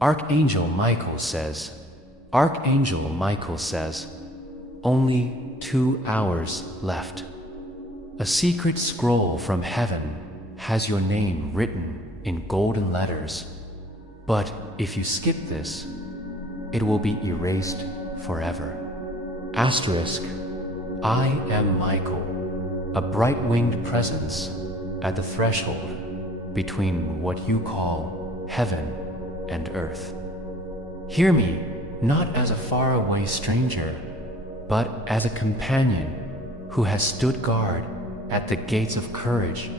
Archangel Michael says, Archangel Michael says, only 2 hours left. A secret scroll from heaven has your name written in golden letters, but if you skip this, it will be erased forever. Asterisk, I am Michael, a bright-winged presence at the threshold between what you call heaven and earth. Hear me not as a faraway stranger, but as a companion who has stood guard at the gates of courage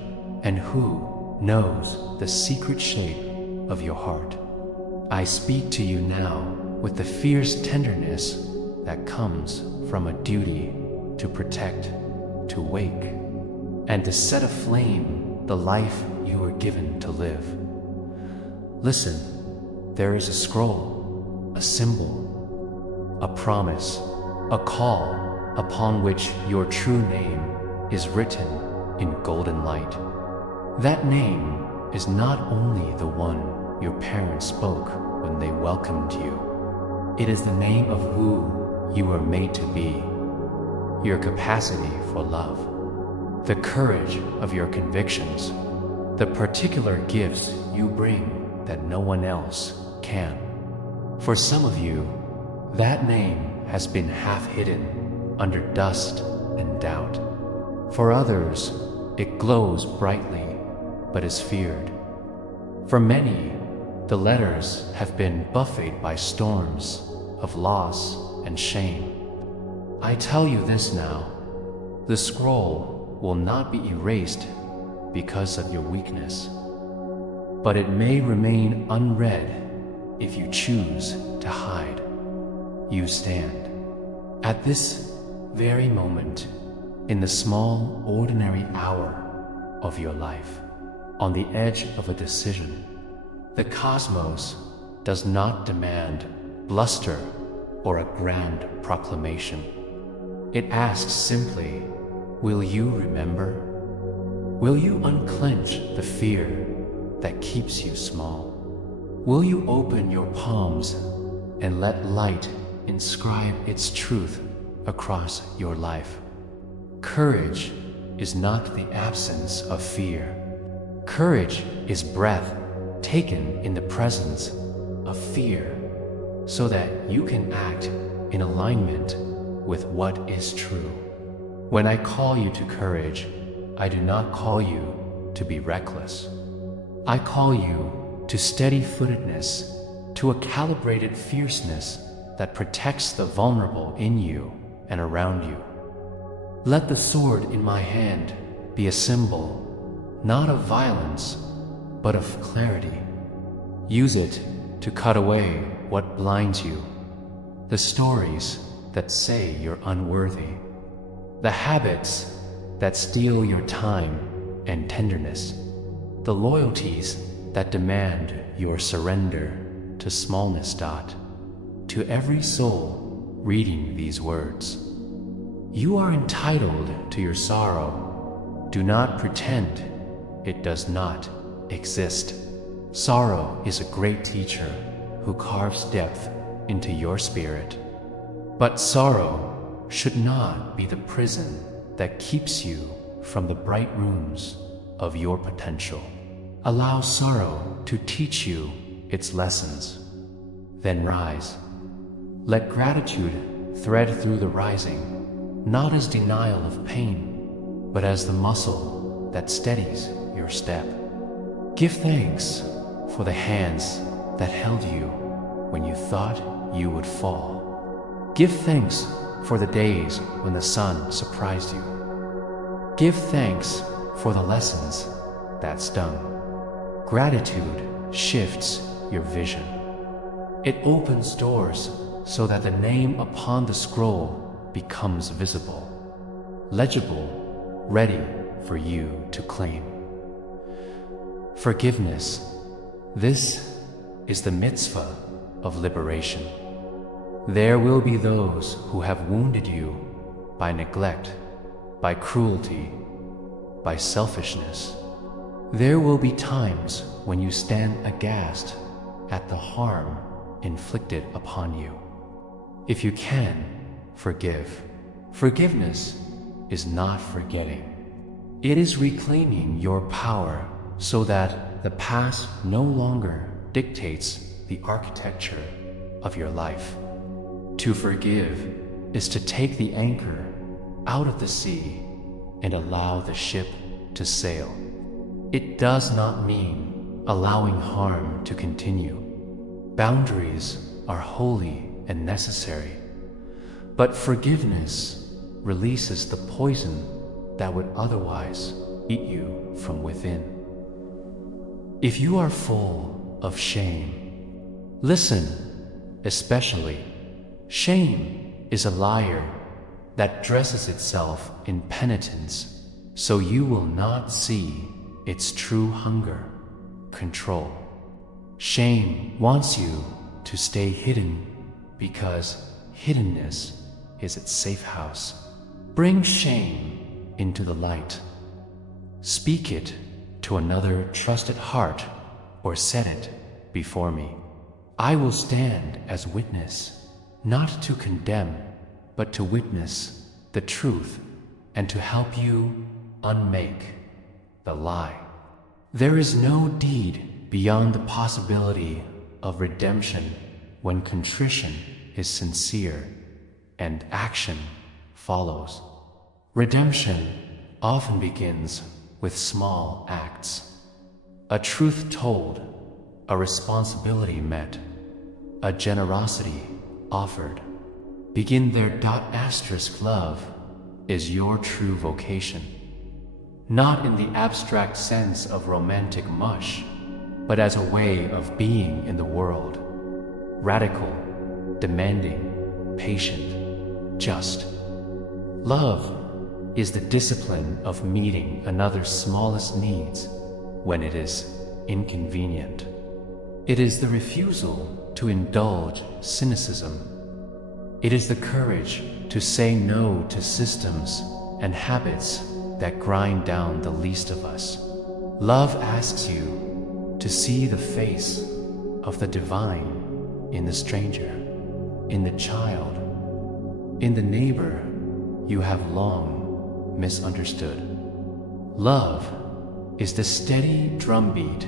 and who knows the secret shape of your heart. I speak to you now with the fierce tenderness that comes from a duty to protect, to wake, and to set aflame the life you were given to live. Listen, there is a scroll, a symbol, a promise, a call upon which your true name is written in golden light. That name is not only the one your parents spoke when they welcomed you. It is the name of who you were made to be, your capacity for love, the courage of your convictions, the particular gifts you bring that no one else can. For some of you, that name has been half hidden under dust and doubt. For others, it glows brightly but is feared. For many, the letters have been buffeted by storms of loss and shame. I tell you this now, the scroll will not be erased because of your weakness, but it may remain unread if you choose to hide. You stand at this very moment in the small, ordinary hour of your life, on the edge of a decision. The cosmos does not demand bluster or a grand proclamation. It asks simply, will you remember? Will you unclench the fear that keeps you small? Will you open your palms and let light inscribe its truth across your life? Courage is not the absence of fear. Courage is breath taken in the presence of fear, so that you can act in alignment with what is true. When I call you to courage, I do not call you to be reckless. I call you to steady-footedness, to a calibrated fierceness that protects the vulnerable in you and around you. Let the sword in my hand be a symbol, not of violence, but of clarity. Use it to cut away what blinds you, the stories that say you're unworthy, the habits that steal your time and tenderness, the loyalties that demand your surrender to smallness. To every soul reading these words, you are entitled to your sorrow. Do not pretend it does not exist. Sorrow is a great teacher who carves depth into your spirit. But sorrow should not be the prison that keeps you from the bright rooms of your potential. Allow sorrow to teach you its lessons. Then rise. Let gratitude thread through the rising, not as denial of pain, but as the muscle that steadies your step. Give thanks for the hands that held you when you thought you would fall. Give thanks for the days when the sun surprised you. Give thanks for the lessons that stung. Gratitude shifts your vision. It opens doors so that the name upon the scroll becomes visible, legible, ready for you to claim. Forgiveness. This is the mitzvah of liberation. There will be those who have wounded you by neglect, by cruelty, by selfishness. There will be times when you stand aghast at the harm inflicted upon you. If you can, forgive. Forgiveness is not forgetting. It is reclaiming your power so that the past no longer dictates the architecture of your life. To forgive is to take the anchor out of the sea and allow the ship to sail. It does not mean allowing harm to continue. Boundaries are holy and necessary, but forgiveness releases the poison that would otherwise eat you from within. If you are full of shame, listen, especially. Shame is a liar that dresses itself in penitence, so you will not see its true hunger, control. Shame wants you to stay hidden because hiddenness is its safe house. Bring shame into the light. Speak it to another trusted heart or set it before me. I will stand as witness, not to condemn, but to witness the truth and to help you unmake the lie. There is no deed beyond the possibility of redemption when contrition is sincere and action follows. Redemption often begins with small acts. A truth told, a responsibility met, a generosity offered. Begin there. Love is your true vocation. Not in the abstract sense of romantic mush, but as a way of being in the world. Radical, demanding, patient, just. Love is the discipline of meeting another's smallest needs when it is inconvenient. It is the refusal to indulge cynicism. It is the courage to say no to systems and habits that grind down the least of us. Love asks you to see the face of the divine in the stranger, in the child, in the neighbor you have long misunderstood. Love is the steady drumbeat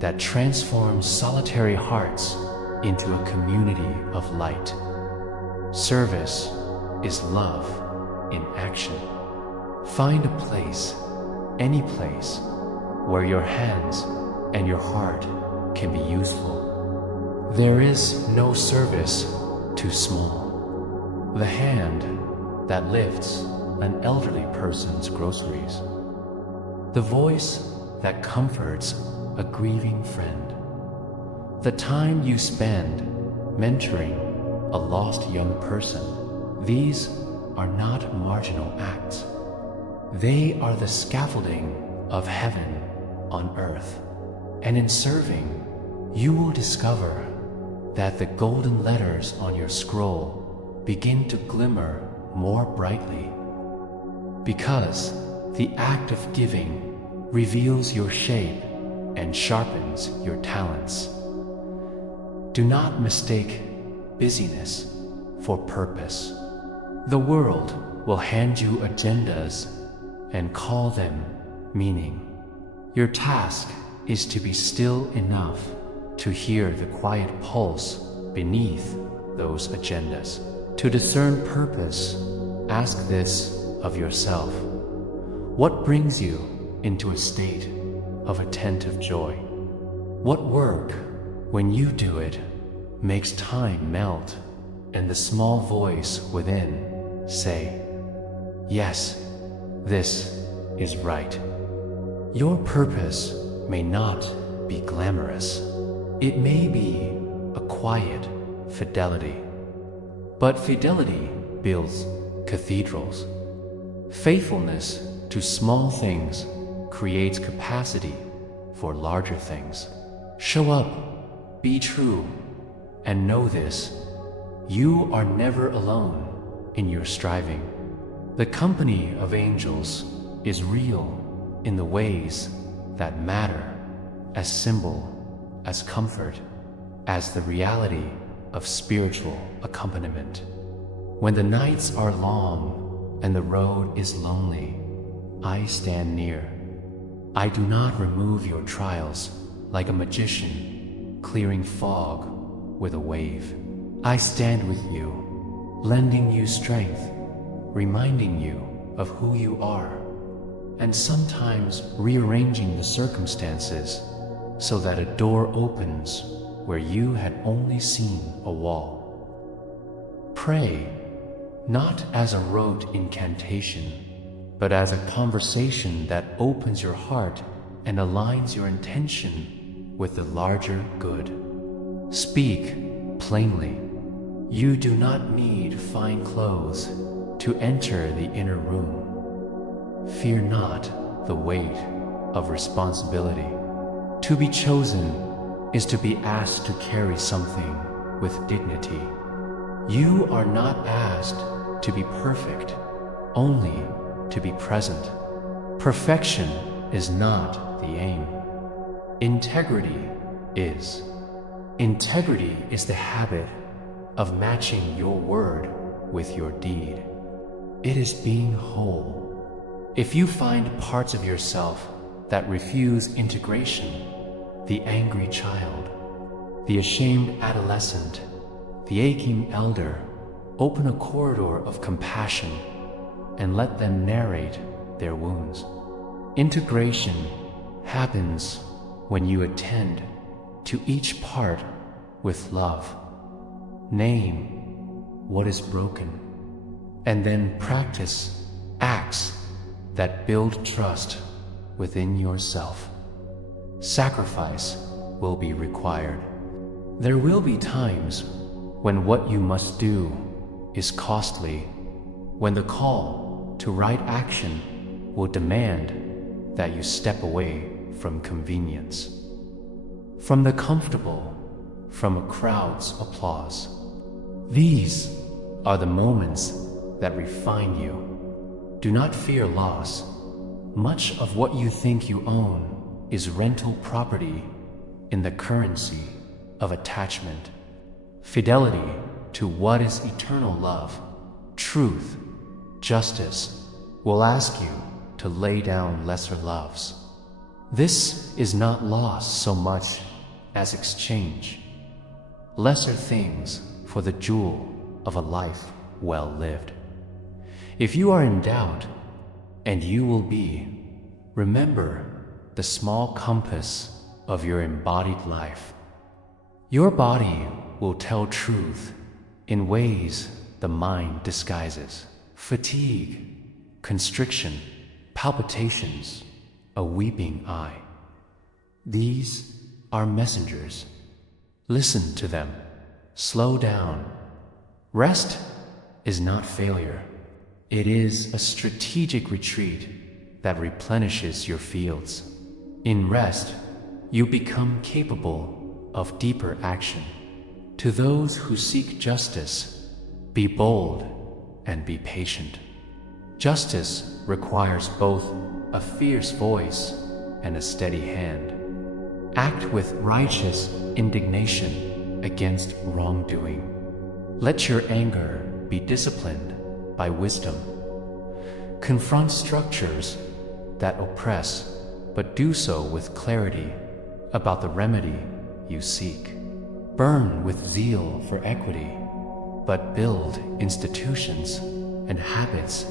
that transforms solitary hearts into a community of light. Service is love in action. Find a place, any place, where your hands and your heart can be useful. There is no service too small. The hand that lifts an elderly person's groceries. The voice that comforts a grieving friend. The time you spend mentoring a lost young person. These are not marginal acts. They are the scaffolding of heaven on earth. And in serving, you will discover that the golden letters on your scroll begin to glimmer more brightly. Because the act of giving reveals your shape and sharpens your talents. Do not mistake busyness for purpose. The world will hand you agendas and call them meaning. Your task is to be still enough to hear the quiet pulse beneath those agendas. To discern purpose, ask this of yourself. What brings you into a state of attentive joy? What work, when you do it, makes time melt and the small voice within say, yes, this is right. Your purpose may not be glamorous. It may be a quiet fidelity. But fidelity builds cathedrals. Faithfulness to small things creates capacity for larger things. Show up, be true, and know this: you are never alone in your striving. The company of angels is real in the ways that matter, as simple as comfort as the reality of spiritual accompaniment. When the nights are long and the road is lonely, I stand near. I do not remove your trials like a magician clearing fog with a wave. I stand with you, lending you strength, reminding you of who you are, and sometimes rearranging the circumstances so that a door opens where you had only seen a wall. Pray, not as a rote incantation, but as a conversation that opens your heart and aligns your intention with the larger good. Speak plainly. You do not need fine clothes to enter the inner room. Fear not the weight of responsibility. To be chosen is to be asked to carry something with dignity. You are not asked to be perfect, only to be present. Perfection is not the aim. Integrity is. Integrity is the habit of matching your word with your deed. It is being whole. If you find parts of yourself that refuse integration, the angry child, the ashamed adolescent, the aching elder, open a corridor of compassion and let them narrate their wounds. Integration happens when you attend to each part with love. Name what is broken, and then practice acts that build trust within yourself. Sacrifice will be required. There will be times when what you must do is costly, when the call to right action will demand that you step away from convenience, from the comfortable, from a crowd's applause. These are the moments that refine you. Do not fear loss. Much of what you think you own is rental property in the currency of attachment. Fidelity to what is eternal love, truth, justice will ask you to lay down lesser loves. This is not loss so much as exchange. Lesser things for the jewel of a life well lived. If you are in doubt, and you will be, remember the small compass of your embodied life. Your body will tell truth in ways the mind disguises. Fatigue, constriction, palpitations, a weeping eye. These are messengers. Listen to them. Slow down. Rest is not failure. It is a strategic retreat that replenishes your fields. In rest, you become capable of deeper action. To those who seek justice, be bold and be patient. Justice requires both a fierce voice and a steady hand. Act with righteous indignation against wrongdoing. Let your anger be disciplined by wisdom. Confront structures that oppress, but do so with clarity about the remedy you seek. Burn with zeal for equity, but build institutions and habits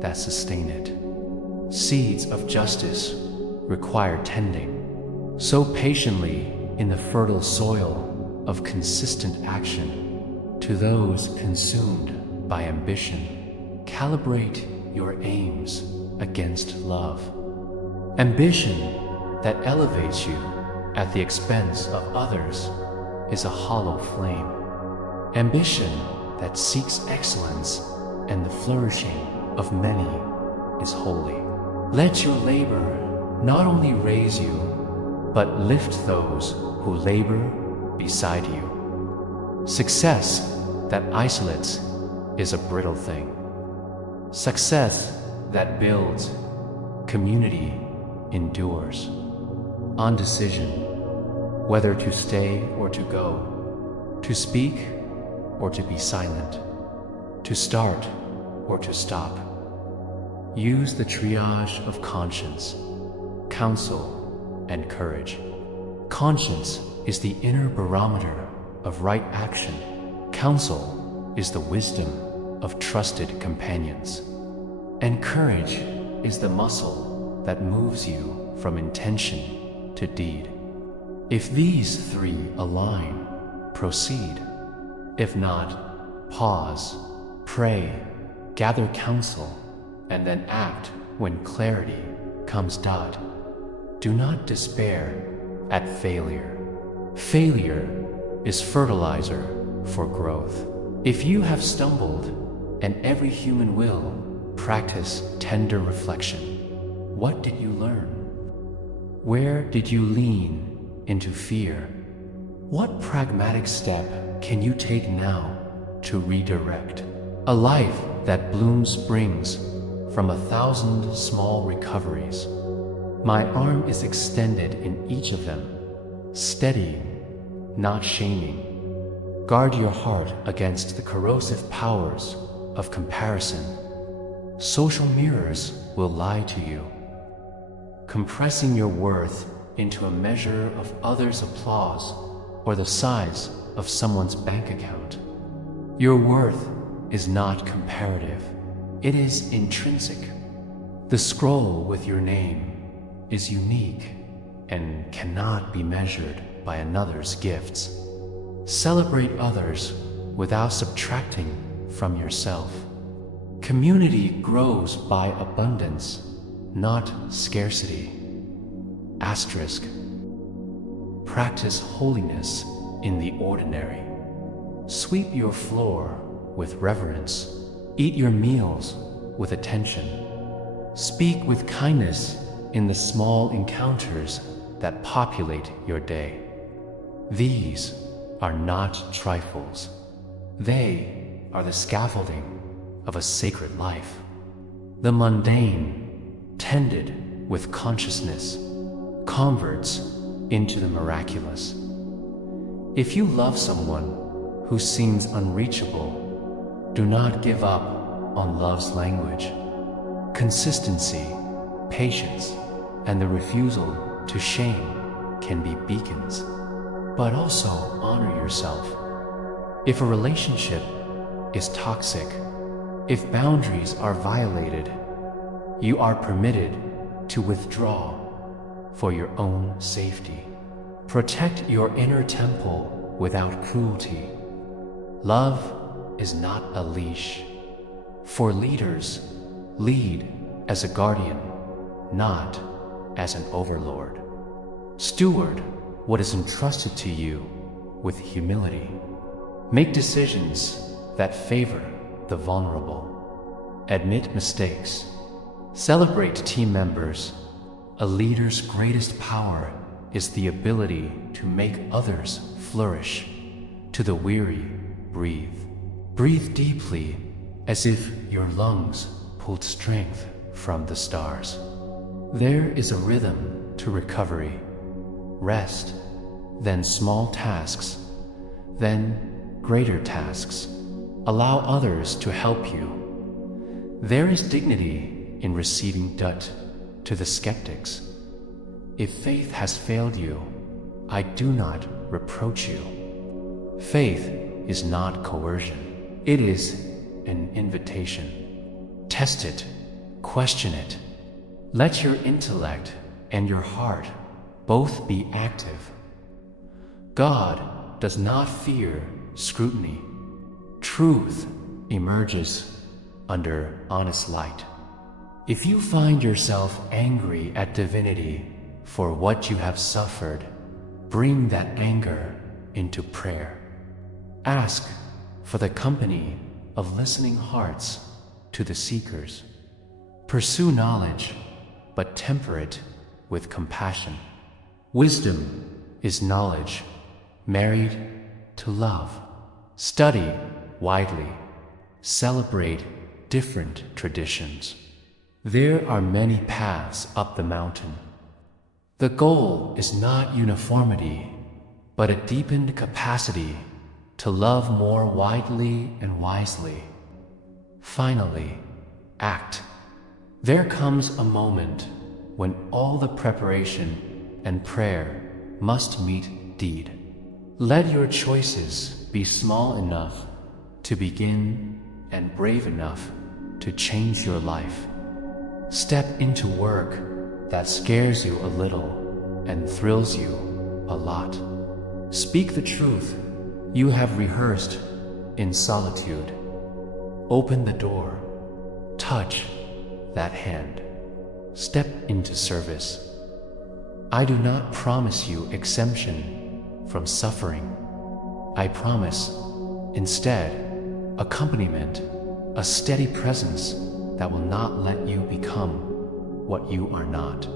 that sustain it. Seeds of justice require tending. Sow patiently in the fertile soil of consistent action. To those consumed by ambition, calibrate your aims against love. Ambition that elevates you at the expense of others is a hollow flame. Ambition that seeks excellence and the flourishing of many is holy. Let your labor not only raise you, but lift those who labor beside you. Success that isolates is a brittle thing. Success that builds community endures. On decision, whether to stay or to go, to speak or to be silent, to start or to stop. Use the triage of conscience, counsel, and courage. Conscience is the inner barometer of right action. Counsel is the wisdom of trusted companions. And courage is the muscle that moves you from intention to deed. If these three align, proceed. If not, pause, pray, gather counsel, and then act when clarity comes. Do not despair at failure. Failure is fertilizer for growth. If you have stumbled, and every human will, practice tender reflection. What did you learn? Where did you lean into fear? What pragmatic step can you take now to redirect? A life that blooms springs from 1,000 small recoveries. My arm is extended in each of them, steadying, not shaming. Guard your heart against the corrosive powers of comparison. Social mirrors will lie to you, compressing your worth into a measure of others' applause or the size of someone's bank account. Your worth is not comparative, it is intrinsic. The scroll with your name is unique and cannot be measured by another's gifts. Celebrate others without subtracting from yourself. Community grows by abundance, not scarcity. Asterisk. Practice holiness in the ordinary. Sweep your floor with reverence. Eat your meals with attention. Speak with kindness in the small encounters that populate your day. These are not trifles. They are the scaffolding of a sacred life. The mundane, tended with consciousness, converts into the miraculous. If you love someone who seems unreachable, do not give up on love's language. Consistency, patience, and the refusal to shame can be beacons. But also honor yourself. If a relationship is toxic, if boundaries are violated, you are permitted to withdraw for your own safety. Protect your inner temple without cruelty. Love is not a leash. For leaders, lead as a guardian, not as an overlord. Steward what is entrusted to you with humility. Make decisions that favor the vulnerable. Admit mistakes. Celebrate team members. A leader's greatest power is the ability to make others flourish. To the weary, breathe. Breathe deeply as if your lungs pulled strength from the stars. There is a rhythm to recovery. Rest, then small tasks, then greater tasks. Allow others to help you. There is dignity in receiving dut to the skeptics. If faith has failed you, I do not reproach you. Faith is not coercion. It is an invitation. Test it, question it. Let your intellect and your heart both be active. God does not fear scrutiny. Truth emerges under honest light. If you find yourself angry at divinity for what you have suffered, bring that anger into prayer. Ask for the company of listening hearts to the seekers. Pursue knowledge, but temper it with compassion. Wisdom is knowledge, married to love. Study widely. Celebrate different traditions. There are many paths up the mountain. The goal is not uniformity, but a deepened capacity to love more widely and wisely. Finally, act. There comes a moment when all the preparation and prayer must meet deed. Let your choices be small enough to begin and brave enough to change your life. Step into work that scares you a little and thrills you a lot. Speak the truth you have rehearsed in solitude. Open the door. Touch that hand. Step into service. I do not promise you exemption from suffering. I promise, instead, accompaniment, a steady presence that will not let you become what you are not.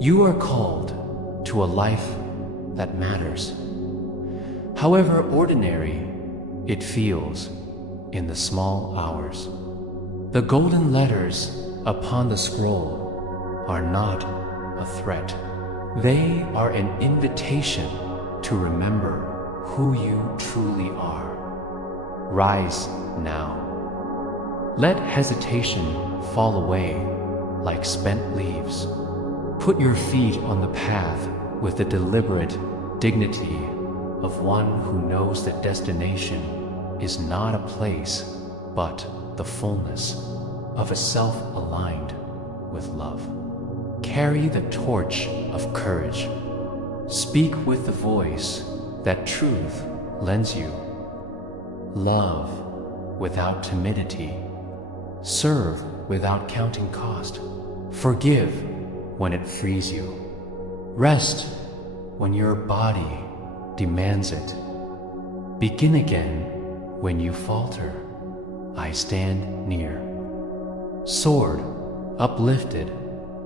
You are called to a life that matters. However ordinary it feels in the small hours. The golden letters upon the scroll are not a threat. They are an invitation to remember who you truly are. Rise now. Let hesitation fall away like spent leaves. Put your feet on the path with the deliberate dignity of one who knows that destination is not a place, but the fullness of a self aligned with love. Carry the torch of courage. Speak with the voice that truth lends you. Love without timidity. Serve without counting cost. Forgive when it frees you. Rest when your body demands it. Begin again when you falter. I stand near. Sword uplifted,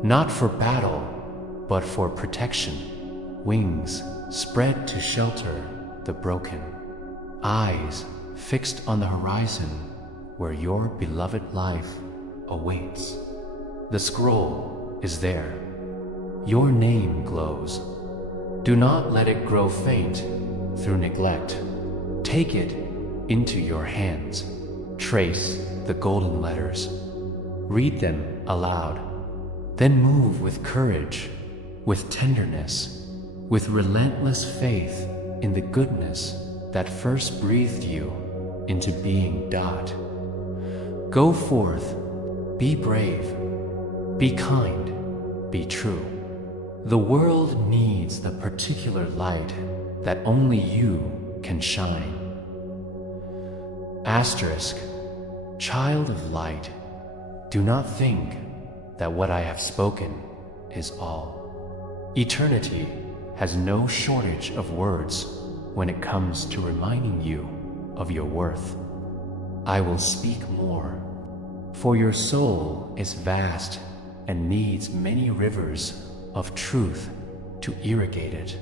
not for battle, but for protection. Wings spread to shelter the broken. Eyes fixed on the horizon where your beloved life awaits. The scroll is there. Your name glows. Do not let it grow faint through neglect. Take it into your hands. Trace the golden letters. Read them aloud. Then move with courage, with tenderness, with relentless faith in the goodness that first breathed you into being. Go forth, be brave, be kind, be true. The world needs the particular light that only you can shine. Asterisk, child of light, do not think that what I have spoken is all. Eternity has no shortage of words when it comes to reminding you of your worth. I will speak more, for your soul is vast and needs many rivers of truth to irrigate it.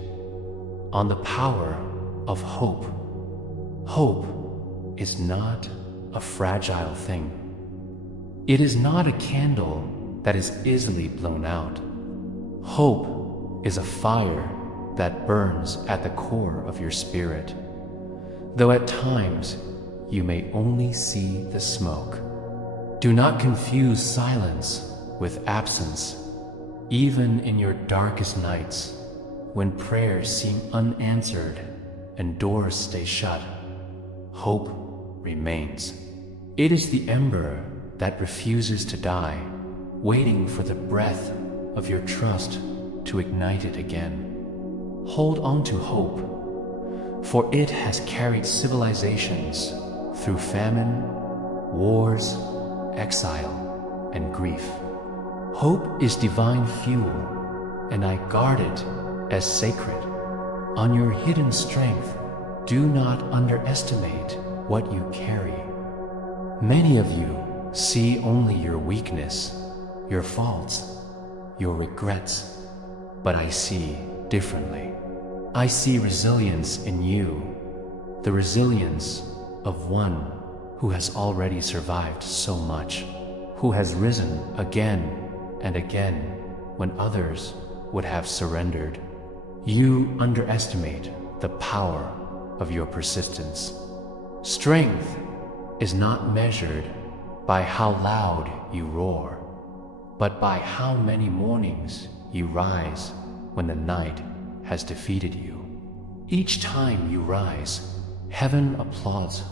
On the power of hope. Hope is not a fragile thing. It is not a candle that is easily blown out. Hope is a fire that burns at the core of your spirit, though at times you may only see the smoke. Do not confuse silence with absence, even in your darkest nights, when prayers seem unanswered and doors stay shut. Hope remains. It is the ember that refuses to die, waiting for the breath of your trust to ignite it again. Hold on to hope, for it has carried civilizations through famine, wars, exile, and grief. Hope is divine fuel, and I guard it as sacred. On your hidden strength, do not underestimate what you carry. Many of you see only your weakness, your faults, your regrets, but I see differently. I see resilience in you, the resilience of one who has already survived so much, who has risen again and again when others would have surrendered. You underestimate the power of your persistence. Strength is not measured by how loud you roar, but by how many mornings you rise when the night has defeated you. Each time you rise, heaven applauds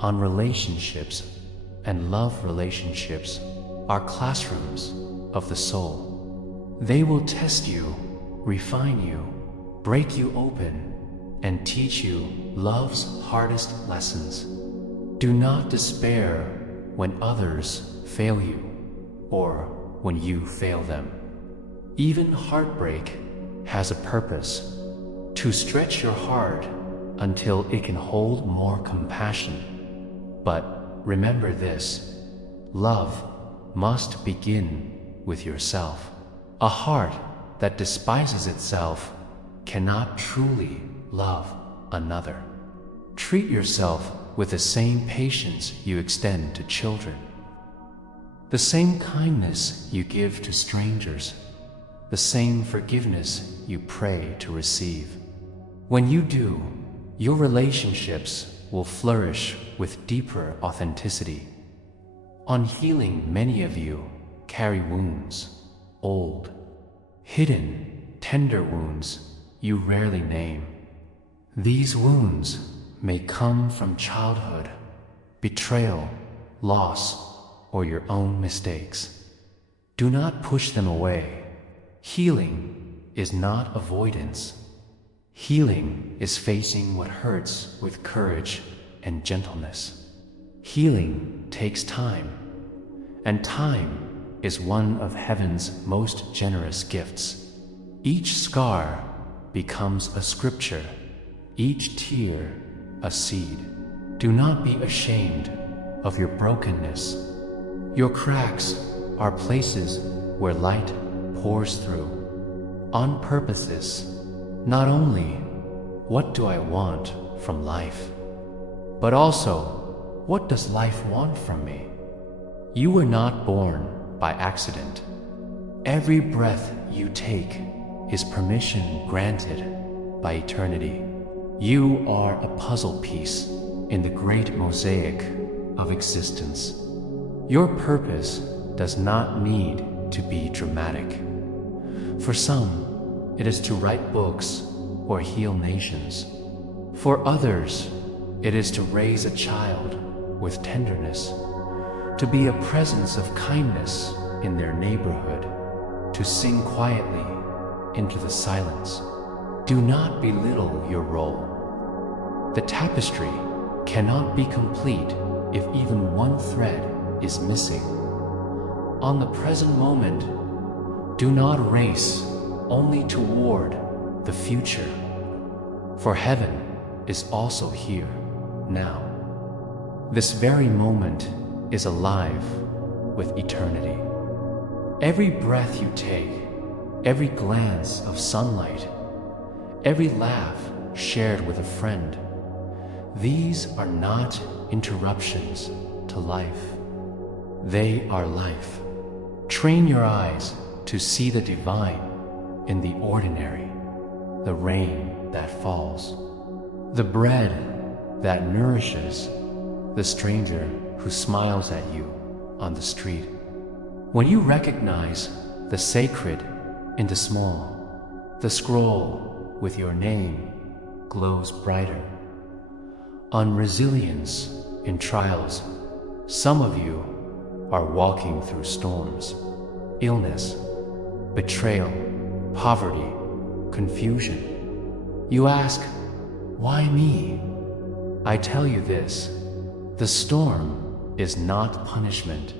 on relationships, and love relationships are classrooms of the soul. They will test you, refine you, break you open, and teach you love's hardest lessons. Do not despair when others fail you, or when you fail them. Even heartbreak has a purpose: to stretch your heart until it can hold more compassion. But remember this: love must begin with yourself. A heart that despises itself cannot truly love another. Treat yourself with the same patience you extend to children, the same kindness you give to strangers, the same forgiveness you pray to receive. When you do, your relationships will flourish with deeper authenticity. On healing, many of you carry wounds, old, hidden, tender wounds you rarely name. These wounds may come from childhood, betrayal, loss, or your own mistakes. Do not push them away. Healing is not avoidance. Healing is facing what hurts with courage and gentleness. Healing takes time, and time is one of heaven's most generous gifts. Each scar becomes a scripture, each tear a seed. Do not be ashamed of your brokenness. Your cracks are places where light pours through. On purposes, not only what do I want from life, but also what does life want from me? You were not born by accident. Every breath you take is permission granted by eternity. You are a puzzle piece in the great mosaic of existence. Your purpose does not need to be dramatic. For some, it is to write books or heal nations. For others, it is to raise a child with tenderness, to be a presence of kindness in their neighborhood, to sing quietly into the silence. Do not belittle your role. The tapestry cannot be complete if even one thread is missing. On the present moment, do not race only toward the future, for heaven is also here, now. This very moment is alive with eternity. Every breath you take, every glance of sunlight, every laugh shared with a friend, these are not interruptions to life. They are life. Train your eyes to see the divine in the ordinary, the rain that falls, the bread that nourishes, the stranger who smiles at you on the street. When you recognize the sacred in the small, the scroll with your name glows brighter. On resilience in trials, some of you are walking through storms, illness, betrayal, poverty, confusion. You ask, why me? I tell you this: the storm is not punishment,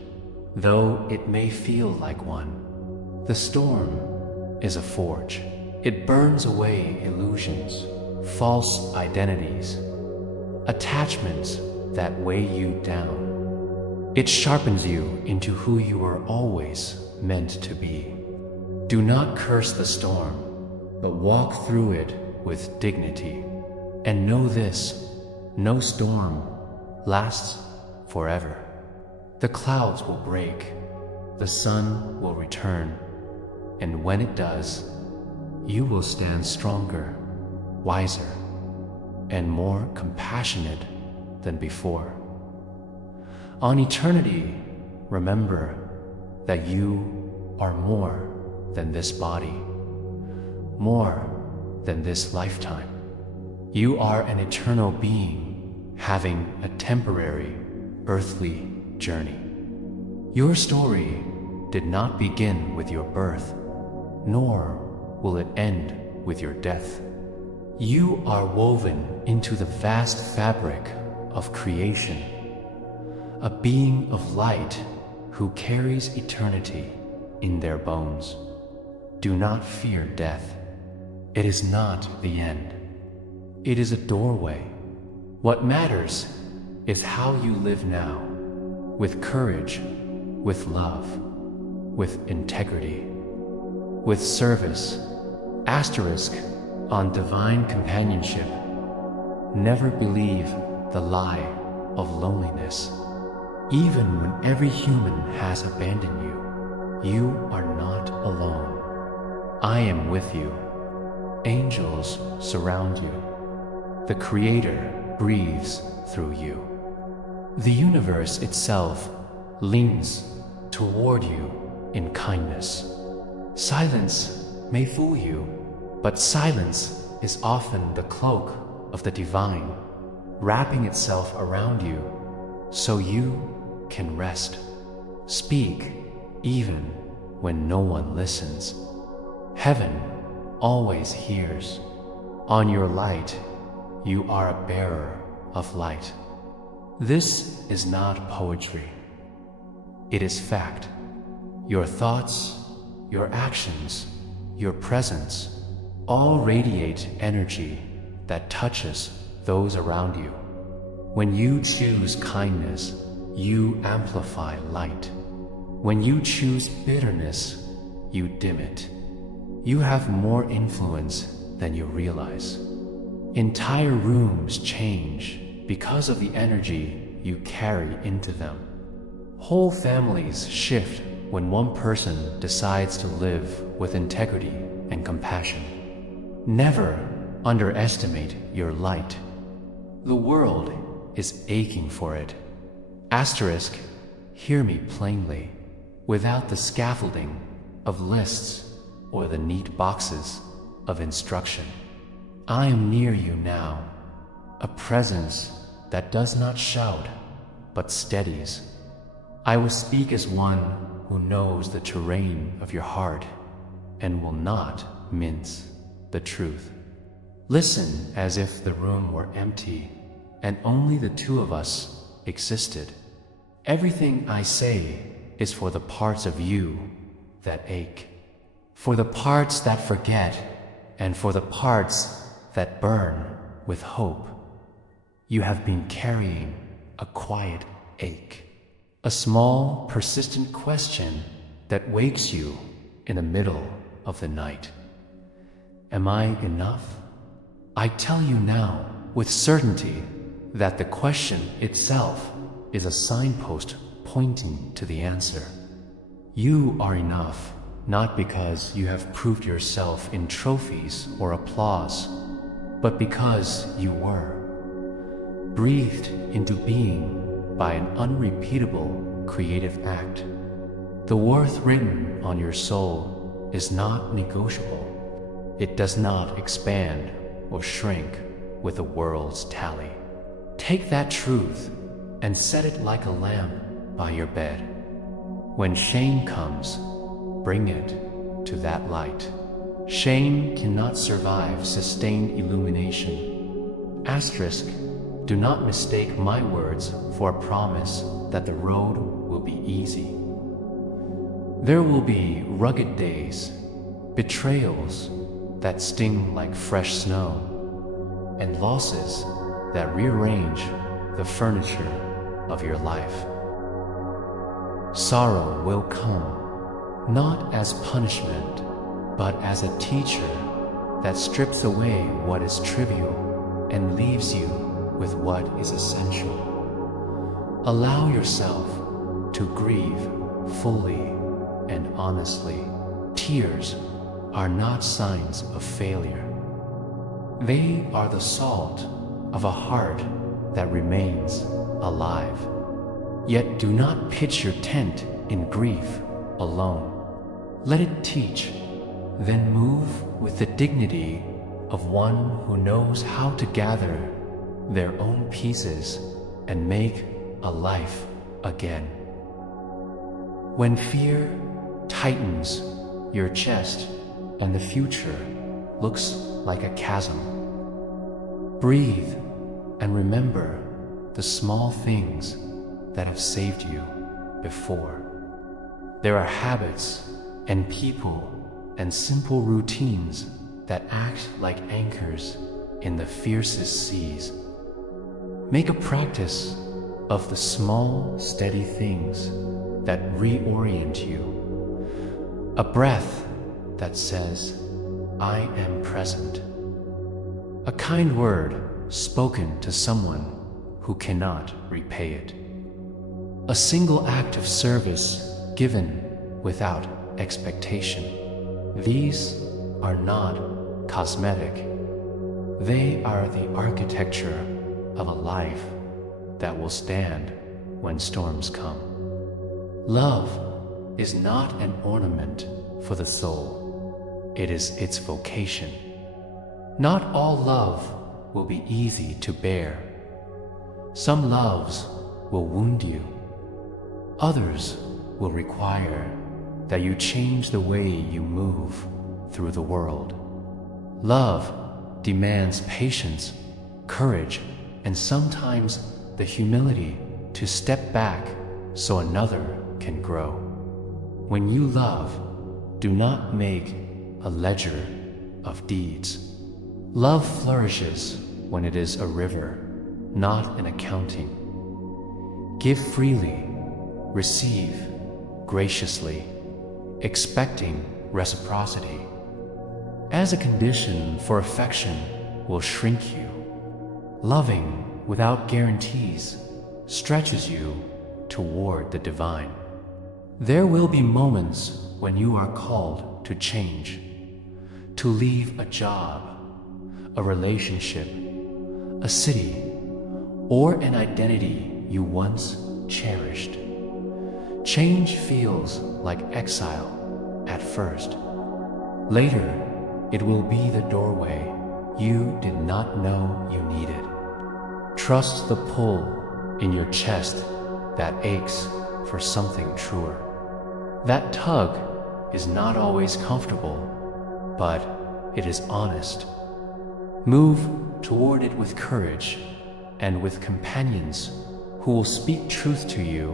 though it may feel like one. The storm is a forge. It burns away illusions, false identities, attachments that weigh you down. It sharpens you into who you were always meant to be. Do not curse the storm, but walk through it with dignity. And know this: no storm lasts forever. The clouds will break, the sun will return, and when it does, you will stand stronger, wiser, and more compassionate than before. On eternity, remember that you are more than this body, more than this lifetime. You are an eternal being having a temporary earthly journey. Your story did not begin with your birth, nor will it end with your death. You are woven into the vast fabric of creation, a being of light who carries eternity in their bones. Do not fear death. It is not the end. It is a doorway. What matters is how you live now, with courage, with love, with integrity, with service. Asterisk on divine companionship. Never believe the lie of loneliness. Even when every human has abandoned you, you are not alone. I am with you. Angels surround you. The Creator breathes through you. The universe itself leans toward you in kindness. Silence may fool you, but silence is often the cloak of the divine, wrapping itself around you so you can rest. Speak even when no one listens. Heaven always hears. On your light, you are a bearer of light. This is not poetry. It is fact. Your thoughts, your actions, your presence all radiate energy that touches those around you. When you choose kindness, you amplify light. When you choose bitterness, you dim it. You have more influence than you realize. Entire rooms change because of the energy you carry into them. Whole families shift when one person decides to live with integrity and compassion. Never underestimate your light. The world is aching for it. Asterisk, hear me plainly, without the scaffolding of lists or the neat boxes of instruction. I am near you now, a presence that does not shout, but steadies. I will speak as one who knows the terrain of your heart and will not mince the truth. Listen as if the room were empty and only the two of us existed. Everything I say is for the parts of you that ache, for the parts that forget, and for the parts that burn with hope. You have been carrying a quiet ache, a small, persistent question that wakes you in the middle of the night. Am I enough? I tell you now with certainty that the question itself is a signpost pointing to the answer. You are enough, not because you have proved yourself in trophies or applause, but because you were breathed into being by an unrepeatable creative act. The worth written on your soul is not negotiable. It does not expand or shrink with the world's tally. Take that truth and set it like a lamp by your bed. When shame comes, bring it to that light. Shame cannot survive sustained illumination. Asterisk, do not mistake my words for a promise that the road will be easy. There will be rugged days, betrayals that sting like fresh snow, and losses that rearrange the furniture of your life. Sorrow will come, not as punishment, but as a teacher that strips away what is trivial and leaves you with what is essential. Allow yourself to grieve fully and honestly. Tears are not signs of failure. They are the salt of a heart that remains alive. Yet do not pitch your tent in grief alone. Let it teach, then move with the dignity of one who knows how to gather their own pieces and make a life again. When fear tightens your chest and the future looks like a chasm, breathe and remember the small things that have saved you before. There are habits and people and simple routines that act like anchors in the fiercest seas. Make a practice of the small, steady things that reorient you. A breath that says, "I am present." A kind word spoken to someone who cannot repay it. A single act of service given without expectation. These are not cosmetic. They are the architecture of a life that will stand when storms come. Love is not an ornament for the soul. It is its vocation. Not all love will be easy to bear. Some loves will wound you. Others will require that you change the way you move through the world. Love demands patience, courage, and sometimes the humility to step back so another can grow. When you love, do not make a ledger of deeds. Love flourishes when it is a river, not an accounting. Give freely, receive graciously, expecting reciprocity. As a condition for affection will shrink you. Loving without guarantees stretches you toward the divine. There will be moments when you are called to change, to leave a job, a relationship, a city, or an identity you once cherished. Change feels like exile at first. Later, it will be the doorway you did not know you needed. Trust the pull in your chest that aches for something truer. That tug is not always comfortable, but it is honest. Move toward it with courage and with companions who will speak truth to you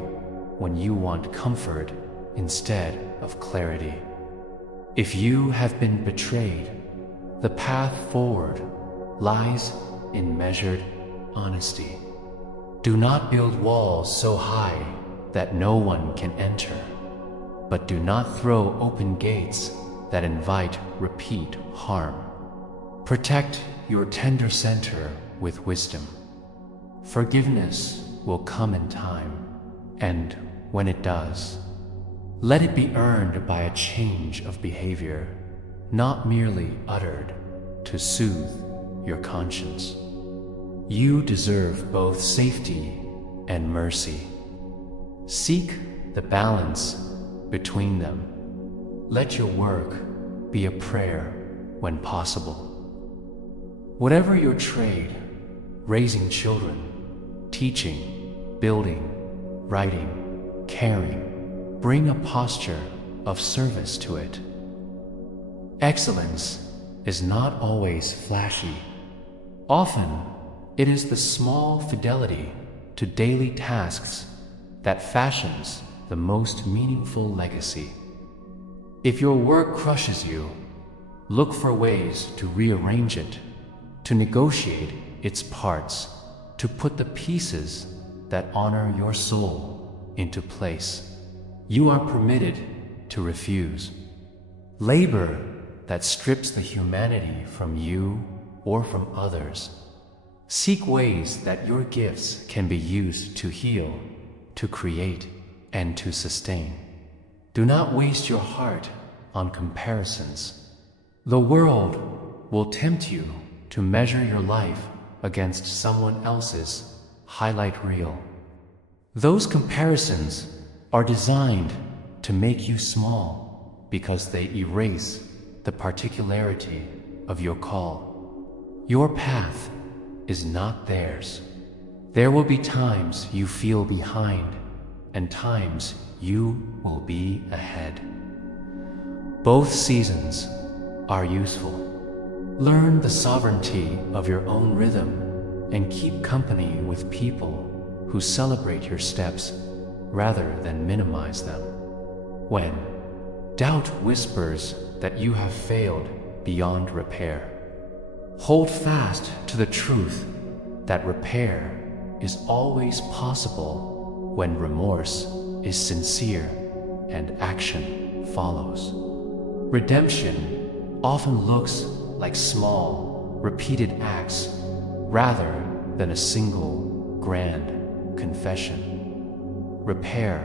when you want comfort instead of clarity. If you have been betrayed, the path forward lies in measured honesty. Do not build walls so high that no one can enter, but do not throw open gates that invite repeat harm. Protect your tender center with wisdom. Forgiveness will come in time, and when it does, let it be earned by a change of behavior, not merely uttered to soothe your conscience. You deserve both safety and mercy. Seek the balance between them. Let your work be a prayer when possible. Whatever your trade, raising children, teaching, building, writing, caring, bring a posture of service to it. Excellence is not always flashy. Often, it is the small fidelity to daily tasks that fashions the most meaningful legacy. If your work crushes you, look for ways to rearrange it, to negotiate its parts, to put the pieces that honor your soul into place. You are permitted to refuse. Labor that strips the humanity from you or from others. Seek ways that your gifts can be used to heal, to create, and to sustain. Do not waste your heart on comparisons. The world will tempt you to measure your life against someone else's highlight reel. Those comparisons are designed to make you small because they erase the particularity of your call. Your path is not theirs. There will be times you feel behind and times you will be ahead. Both seasons are useful. Learn the sovereignty of your own rhythm and keep company with people who celebrate your steps rather than minimize them. When doubt whispers that you have failed beyond repair, hold fast to the truth that repair is always possible when remorse is sincere and action follows. Redemption often looks like small, repeated acts rather than a single grand confession. Repair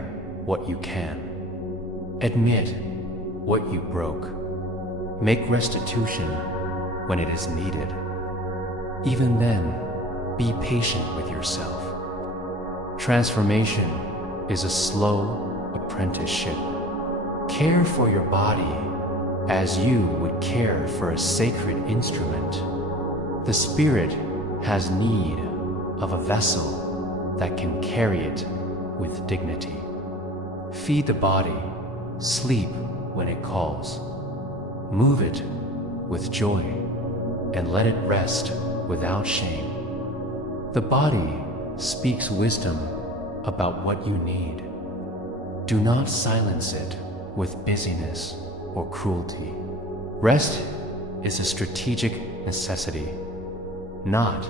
what you can. Admit what you broke. Make restitution when it is needed. Even then, be patient with yourself. Transformation is a slow apprenticeship. Care for your body as you would care for a sacred instrument. The spirit has need of a vessel that can carry it with dignity. Feed the body, sleep when it calls. Move it with joy and let it rest without shame. The body speaks wisdom about what you need. Do not silence it with busyness or cruelty. Rest is a strategic necessity, not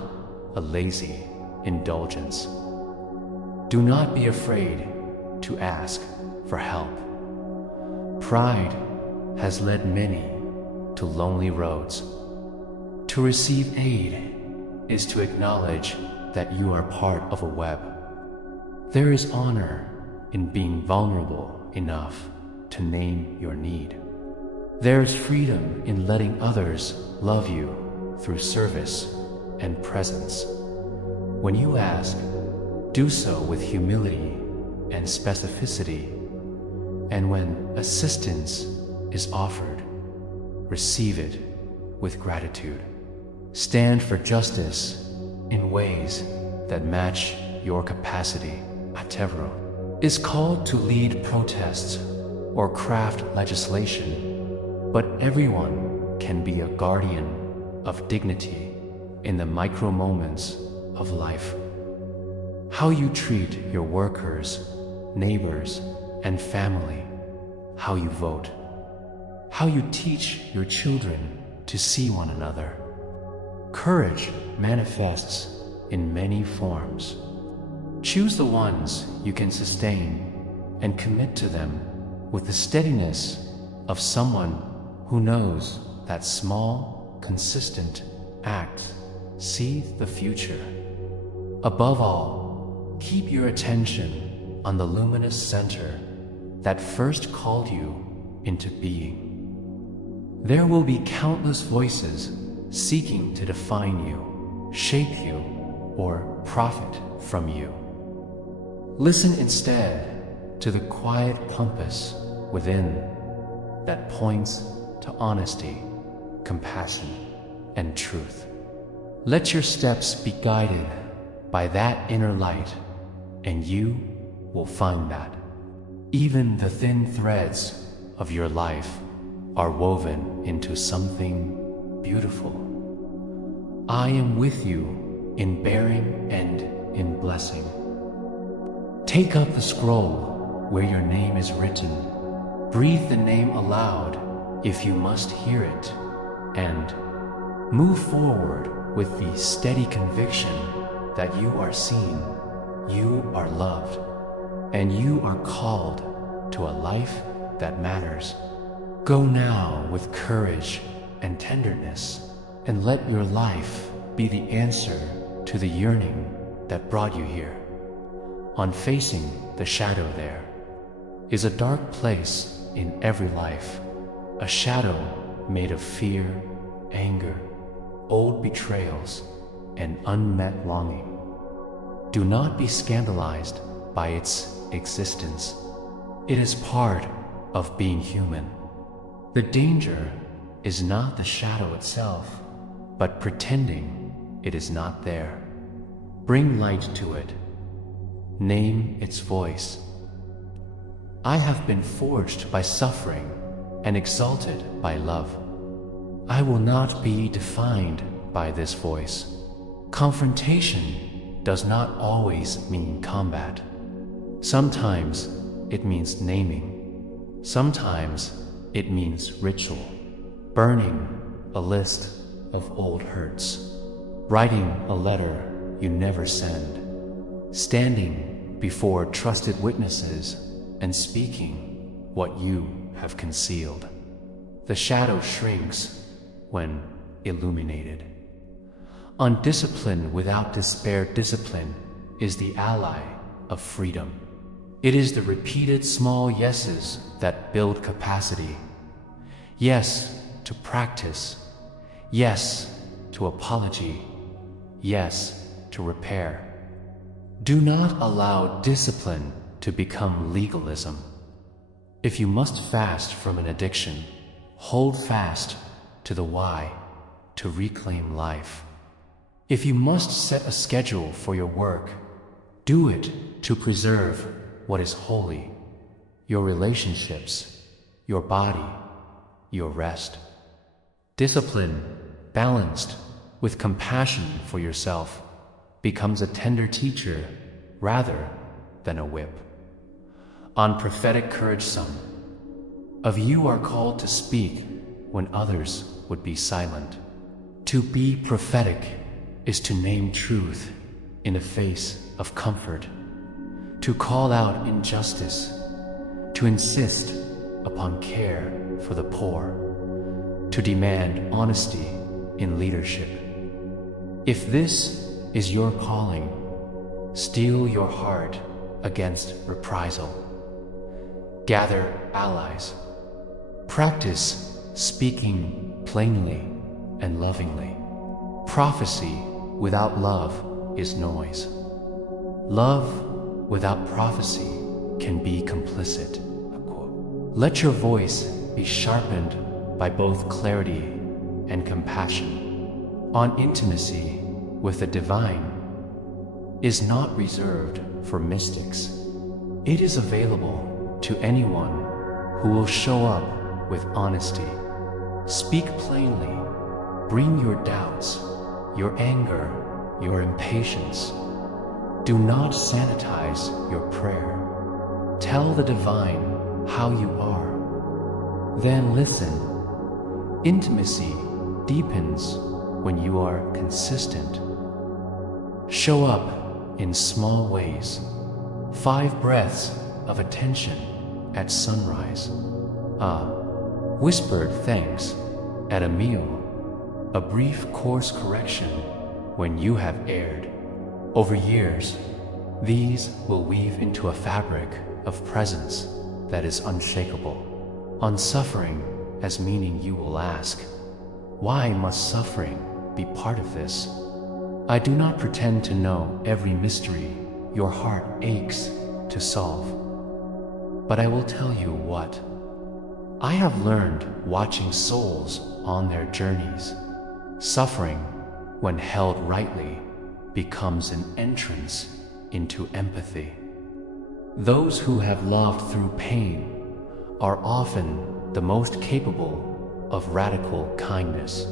a lazy indulgence. Do not be afraid to ask for help. Pride has led many to lonely roads. To receive aid is to acknowledge that you are part of a web. There is honor in being vulnerable enough to name your need. There is freedom in letting others love you through service and presence. When you ask, do so with humility and specificity, and when assistance is offered, receive it with gratitude. Stand for justice in ways that match your capacity. Atevro is called to lead protests or craft legislation, but everyone can be a guardian of dignity in the micro moments of life. How you treat your workers, neighbors, and family, how you vote, how you teach your children to see one another. Courage manifests in many forms. Choose the ones you can sustain and commit to them with the steadiness of someone who knows that small, consistent acts see the future. Above all, keep your attention on the luminous center that first called you into being. There will be countless voices seeking to define you, shape you, or profit from you. Listen instead to the quiet compass within that points to honesty, compassion, and truth. Let your steps be guided by that inner light, and you will find that. Even the thin threads of your life are woven into something beautiful. I am with you in bearing and in blessing. Take up the scroll where your name is written. Breathe the name aloud if you must hear it, and move forward with the steady conviction that you are seen, you are loved, and you are called to a life that matters. Go now with courage and tenderness, and let your life be the answer to the yearning that brought you here. On facing the shadow there is a dark place in every life, a shadow made of fear, anger, old betrayals, an unmet longing. Do not be scandalized by its existence. It is part of being human. The danger is not the shadow itself, but pretending it is not there. Bring light to it. Name its voice. I have been forged by suffering and exalted by love. I will not be defined by this voice. Confrontation does not always mean combat. Sometimes it means naming. Sometimes it means ritual. Burning a list of old hurts. Writing a letter you never send. Standing before trusted witnesses and speaking what you have concealed. The shadow shrinks when illuminated. Undisciplined without despair, discipline is the ally of freedom. It is the repeated small yeses that build capacity. Yes to practice. Yes to apology. Yes to repair. Do not allow discipline to become legalism. If you must fast from an addiction, hold fast to the why to reclaim life. If you must set a schedule for your work, do it to preserve what is holy, your relationships, your body, your rest. Discipline, balanced with compassion for yourself, becomes a tender teacher rather than a whip. On prophetic courage, some of you are called to speak when others would be silent. To be prophetic is to name truth in the face of comfort, to call out injustice, to insist upon care for the poor, to demand honesty in leadership. If this is your calling, steel your heart against reprisal. Gather allies. Practice speaking plainly and lovingly. Prophecy without love is noise. Love without prophecy can be complicit. Let your voice be sharpened by both clarity and compassion. On intimacy with the divine is not reserved for mystics. It is available to anyone who will show up with honesty. Speak plainly. Bring your doubts, your anger, your impatience. Do not sanitize your prayer. Tell the divine how you are. Then listen. Intimacy deepens when you are consistent. Show up in small ways. 5 breaths of attention at sunrise. Whispered thanks at a meal. A brief course correction when you have erred. Over years, these will weave into a fabric of presence that is unshakable. On suffering as meaning, you will ask, why must suffering be part of this? I do not pretend to know every mystery your heart aches to solve. But I will tell you what I have learned watching souls on their journeys. Suffering, when held rightly, becomes an entrance into empathy. Those who have loved through pain are often the most capable of radical kindness.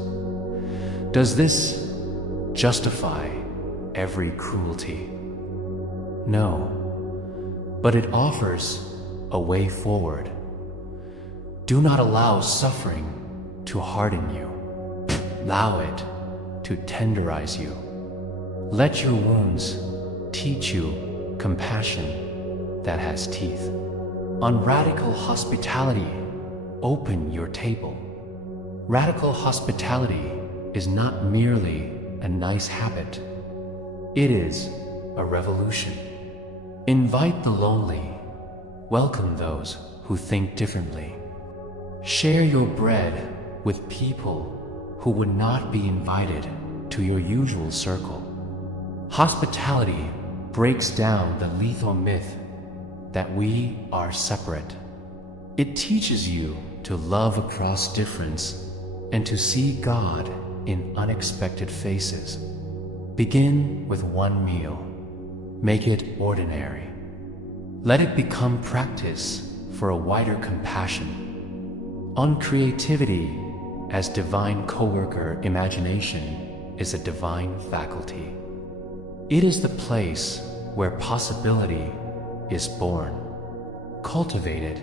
Does this justify every cruelty? No, but it offers a way forward. Do not allow suffering to harden you. Allow it to tenderize you. Let your wounds teach you compassion that has teeth. On radical hospitality, open your table. Radical hospitality is not merely a nice habit. It is a revolution. Invite the lonely. Welcome those who think differently. Share your bread with people who would not be invited to into your usual circle. Hospitality breaks down the lethal myth that we are separate. It teaches you to love across difference and to see God in unexpected faces. Begin with one meal. Make it ordinary. Let it become practice for a wider compassion. On creativity as divine coworker, imagination is a divine faculty. It is the place where possibility is born. Cultivate it.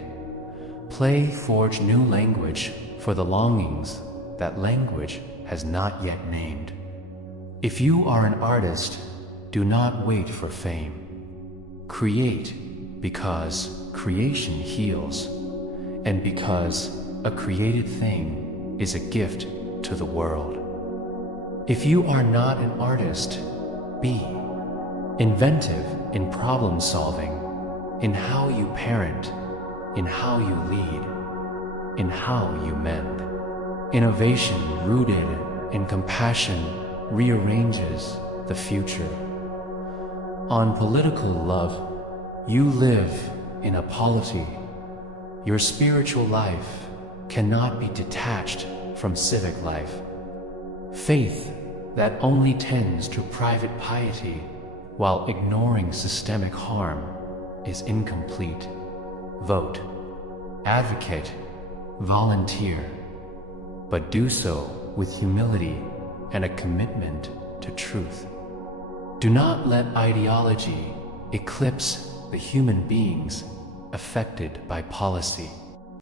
Play forge new language for the longings that language has not yet named. If you are an artist, do not wait for fame. Create because creation heals, and because a created thing is a gift to the world. If you are not an artist, be inventive in problem solving, in how you parent, in how you lead, in how you mend. Innovation rooted in compassion rearranges the future. On political love, you live in a polity. Your spiritual life cannot be detached from civic life. Faith that only tends to private piety while ignoring systemic harm is incomplete. Vote, advocate, volunteer, but do so with humility and a commitment to truth. Do not let ideology eclipse the human beings affected by policy.